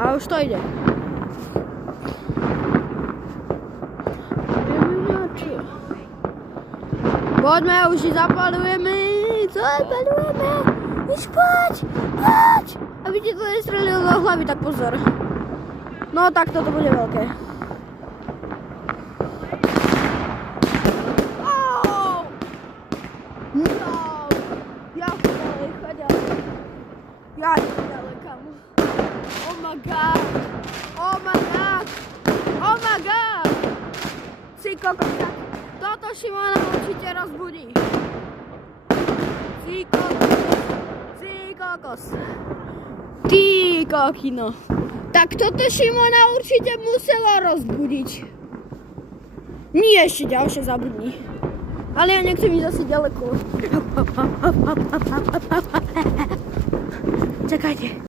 A už to ide. Poďme, už si zapalujeme. Zapalujeme. Už poď. Aby ti to nestrelilo do hlavy, tak pozor. No tak toto bude veľké. Ja idem ďalej, kamo. Oh my god. Oh my god. Oh my god. Si kokos. Toto Šimona určite rozbudí. Si kokos. Si kokos. Ty kokino. Tak toto Šimona určite musela rozbudiť. Nie, ešte ďalšie zabudni. Ale ja nechcem ísť zase ďaleko. Čakajte.